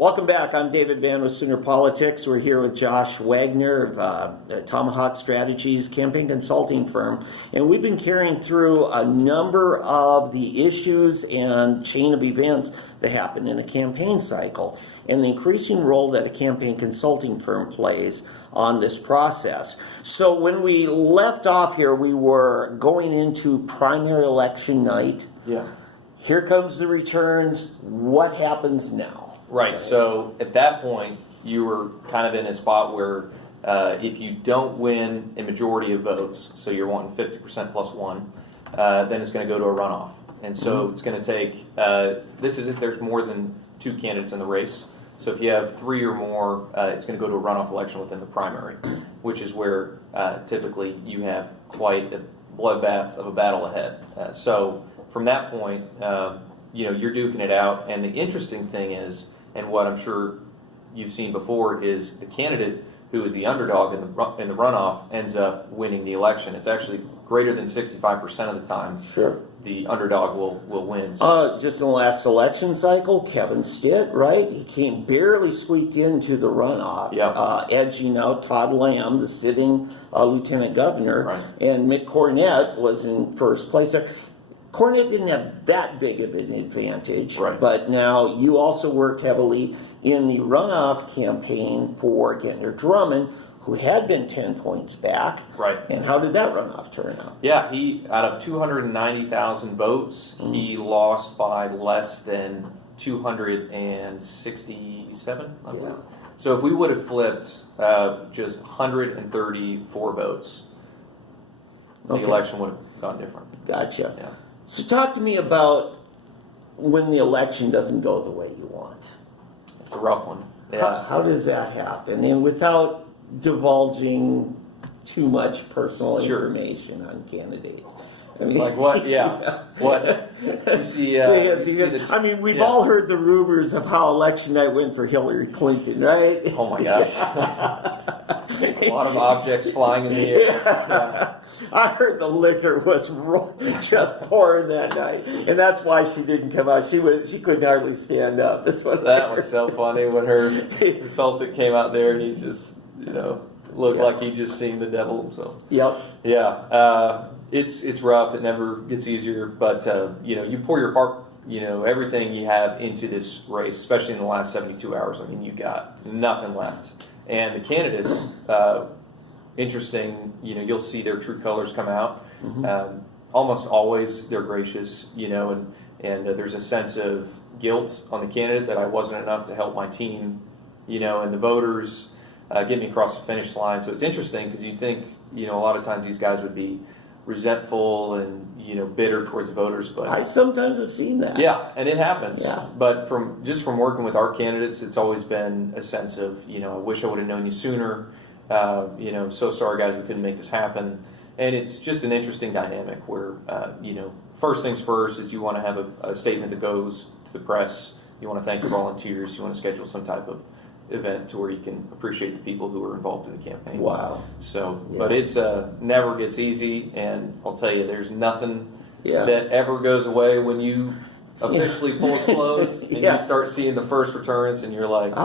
Welcome back. I'm David Van with SoonerPolitics. We're here with Josh Wagner of Tomahawk Strategies campaign consulting firm, and we've been carrying through a number of the issues and chain of events that happen in a campaign cycle and the increasing role that a campaign consulting firm plays on this process. So when we left off here, we were going into primary election night. Yeah. Here comes the returns. What happens now? Right. So at that point, you were kind of in a spot where if you don't win a majority of votes, so you're wanting 50% plus one, then it's going to go to a runoff. And so it's going to take, this is if there's more than two candidates in the race. So if you have three or more, it's going to go to a runoff election within the primary, which is where typically you have quite a bloodbath of a battle ahead. So from that point, you're duking it out. And the interesting thing is, and what I'm sure you've seen before, is the candidate who is the underdog in the runoff ends up winning the election. It's actually greater than 65% of the time. Sure. The underdog will win. Just in the last election cycle, Kevin Stitt, right? He barely squeaked into the runoff, edging out Todd Lamb, the sitting lieutenant governor, right. And Mick Cornett was in first place there. Cornett didn't have that big of an advantage, right. But now you also worked heavily in the runoff campaign for Gentner Drummond, who had been 10 points back. Right. And how did that runoff turn out? Yeah, he, out of 290,000 votes, he lost by less than 267, I believe. So if we would have flipped just 134 votes, the election would have gone different. Gotcha. Yeah. So talk to me about when the election doesn't go the way you want. It's a rough one. Yeah. How does that happen? And without divulging too much personal information on candidates. I mean, like what? Yeah. What? You see, I mean, we've all heard the rumors of how election night went for Hillary Clinton, right? Oh my gosh. A lot of objects flying in the air. Yeah. I heard the liquor was just pouring that night, and that's why she didn't come out. She couldn't hardly stand up. That was so funny when her consultant came out there, and he just, looked like he'd just seen the devil himself. Yep. Yeah. It's rough. It never gets easier, but you pour your heart, everything you have into this race, especially in the last 72 hours. I mean, you got nothing left, and the candidates. Interesting, you'll see their true colors come out. Mm-hmm. Almost always they're gracious, and there's a sense of guilt on the candidate that I wasn't enough to help my team, and the voters get me across the finish line. So it's interesting because you'd think, a lot of times these guys would be resentful and, bitter towards the voters. But I sometimes have seen that. Yeah, and it happens. Yeah. But from working with our candidates, it's always been a sense of, I wish I would have known you sooner. So sorry guys, we couldn't make this happen. And it's just an interesting dynamic where, first things first is you want to have a statement that goes to the press. You want to thank your volunteers. You want to schedule some type of event to where you can appreciate the people who are involved in the campaign. Wow. So, but it's never gets easy, and I'll tell you, there's nothing that ever goes away when you officially polls close and you start seeing the first returns, and you're like,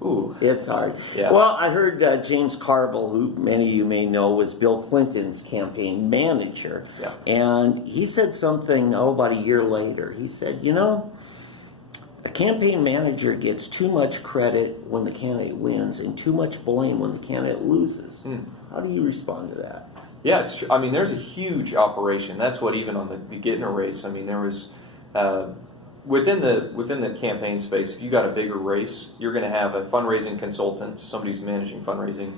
ooh, it's hard. Yeah. Well, I heard James Carville, who many of you may know was Bill Clinton's campaign manager, and he said something about a year later. He said, a campaign manager gets too much credit when the candidate wins and too much blame when the candidate loses. How do you respond to that? Yeah, it's true. I mean, there's a huge operation. That's what even on the Gentner race. I mean, there was within the campaign space. If you got a bigger race, you're going to have a fundraising consultant, somebody who's managing fundraising.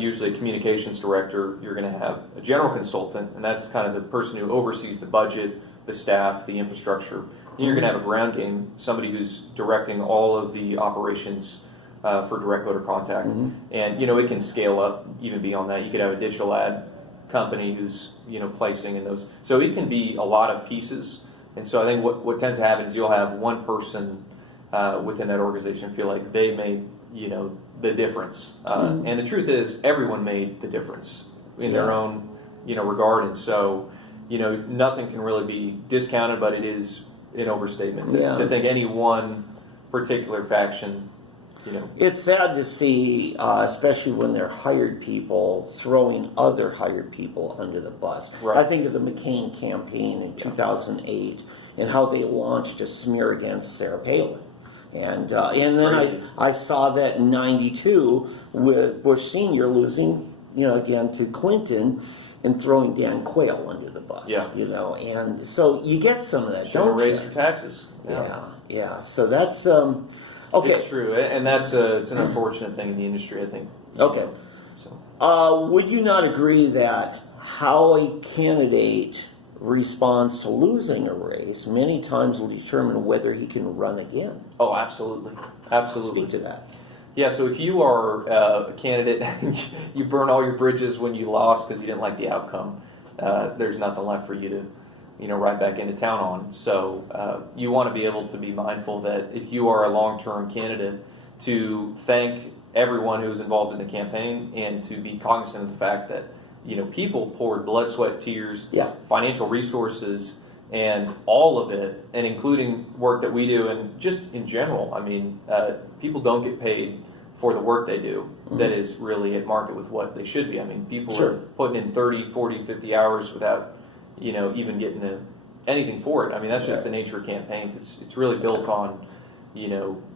Usually a communications director. You're going to have a general consultant, and that's kind of the person who oversees the budget, the staff, the infrastructure. And you're going to have a ground game, somebody who's directing all of the operations for direct voter contact. And, it can scale up even beyond that. You could have a digital ad company who's, placing in those. So it can be a lot of pieces. And so I think what tends to happen is you'll have one person within that organization feel like they made, the difference. And the truth is everyone made the difference in their own, regard. And so, nothing can really be discounted, but it is an overstatement to think any one particular faction, you know. It's sad to see, especially when they're hired people, throwing other hired people under the bus. Right. I think of the McCain campaign in 2008 and how they launched a smear against Sarah Palin. And then I saw that in 92 with Bush Sr. losing, again to Clinton and throwing Dan Quayle under the bus. Yeah. And so you get some of that. Don't raise your taxes. Yeah. So that's okay. It's true, and it's an unfortunate thing in the industry, I think. Okay. So, would you not agree that how a candidate responds to losing a race many times will determine whether he can run again? oh, absolutely. Speak to that. Yeah, so if you are a candidate and you burn all your bridges when you lost because you didn't like the outcome, there's nothing left for you to, ride back into town on. So you want to be able to be mindful that if you are a long-term candidate, to thank everyone who was involved in the campaign and to be cognizant of the fact that, people poured blood, sweat, tears, financial resources, and all of it, and including work that we do, and just in general, I mean, people don't get paid for the work they do that is really at market with what they should be. I mean, people are putting in 30, 40, 50 hours without, even getting anything for it. I mean, that's just the nature of campaigns. It's really built on,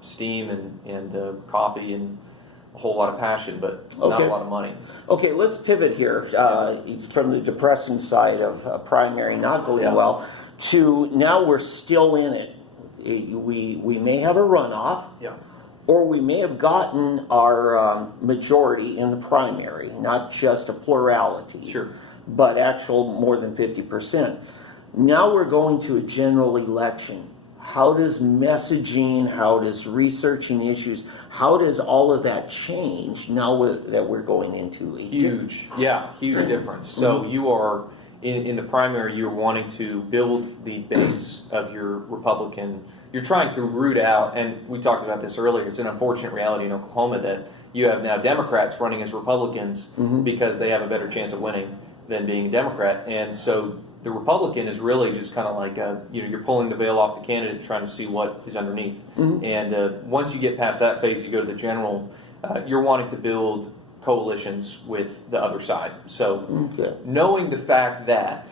steam and coffee and a whole lot of passion, but not a lot of money. Okay, let's pivot here from the depressing side of primary not going well to now we're still in it. We may have a runoff, or we may have gotten our majority in the primary, not just a plurality, but actual more than 50%. Now we're going to a general election. How does messaging, how does researching issues, how does all of that change now that we're going into a huge difference. So you are in the primary, you're wanting to build the base of your Republican. You're trying to root out, and we talked about this earlier, it's an unfortunate reality in Oklahoma that you have now Democrats running as Republicans because they have a better chance of winning than being a Democrat. And so the Republican is really just kind of like, you're pulling the veil off the candidate, trying to see what is underneath. And once you get past that phase, you go to the general, you're wanting to build coalitions with the other side. So knowing the fact that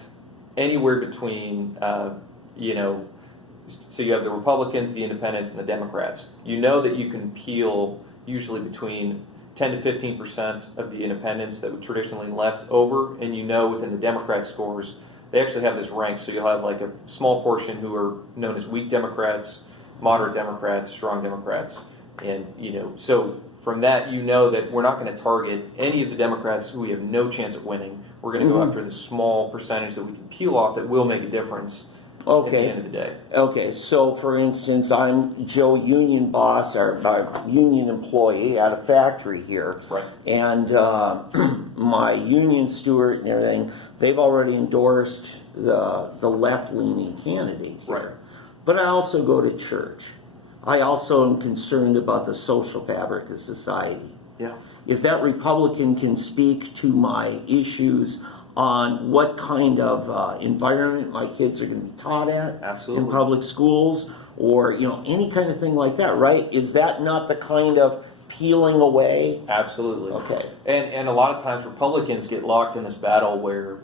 anywhere between, so you have the Republicans, the Independents, and the Democrats, you know that you can peel usually between 10 to 15% of the independents that would traditionally left over, and within the Democrat scores, they actually have this rank, so you'll have like a small portion who are known as weak Democrats, moderate Democrats, strong Democrats, and so from that that we're not going to target any of the Democrats who we have no chance of winning. We're going to go after the small percentage that we can peel off that will make a difference at the end of the day. Okay, so for instance, I'm Joe Union boss, or union employee at a factory here, and my union steward and everything, they've already endorsed the left-leaning candidate here. But I also go to church. I also am concerned about the social fabric of society. If that Republican can speak to my issues on what kind of environment my kids are going to be taught at in public schools, or any kind of thing like that, right? Is that not the kind of peeling away? Absolutely. Okay. And a lot of times Republicans get locked in this battle where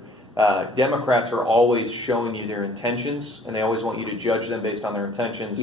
Democrats are always showing you their intentions, and they always want you to judge them based on their intentions.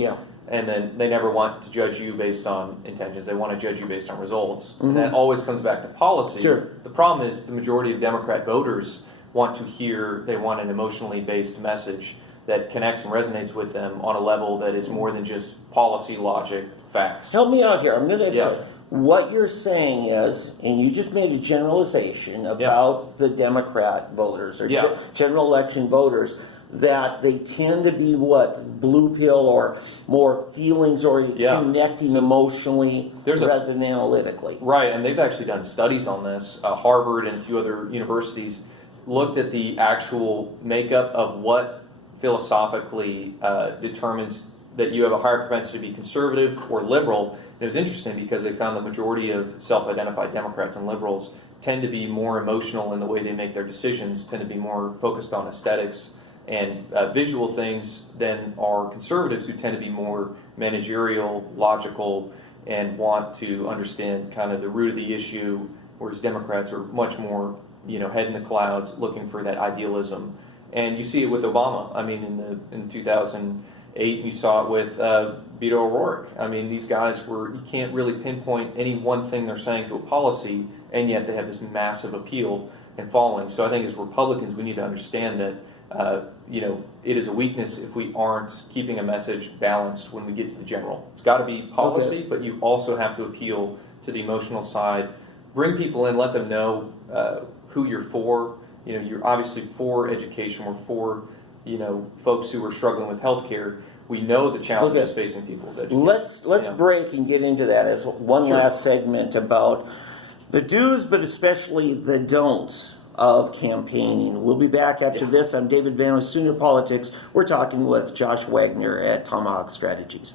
And then they never want to judge you based on intentions. They want to judge you based on results. And that always comes back to policy. The problem is the majority of Democrat voters want an emotionally based message that connects and resonates with them on a level that is more than just policy, logic, facts. Help me out here. I'm going to what you're saying is, and you just made a generalization about the Democrat voters or general election voters, that they tend to be blue pill or more feelings oriented, connecting emotionally rather than analytically. Right, and they've actually done studies on this. Harvard and a few other universities looked at the actual makeup of what philosophically determines that you have a higher propensity to be conservative or liberal. And it was interesting because they found the majority of self-identified Democrats and liberals tend to be more emotional in the way they make their decisions, tend to be more focused on aesthetics And visual things then are conservatives who tend to be more managerial, logical, and want to understand kind of the root of the issue, whereas Democrats are much more, head in the clouds, looking for that idealism. And you see it with Obama. I mean, in 2008, you saw it with Beto O'Rourke. I mean, these guys you can't really pinpoint any one thing they're saying to a policy, and yet they have this massive appeal and following. So I think as Republicans, we need to understand that it is a weakness if we aren't keeping a message balanced when we get to the general. It's got to be policy, but you also have to appeal to the emotional side. Bring people in, let them know who you're for. You're obviously for education. We're for, folks who are struggling with healthcare. We know the challenges facing people with education. Let's break and get into that as one last segment about the do's, but especially the don'ts of campaigning. We'll be back after this. I'm David Van with SoonerPolitics. We're talking with Josh Wagner at Tomahawk Strategies.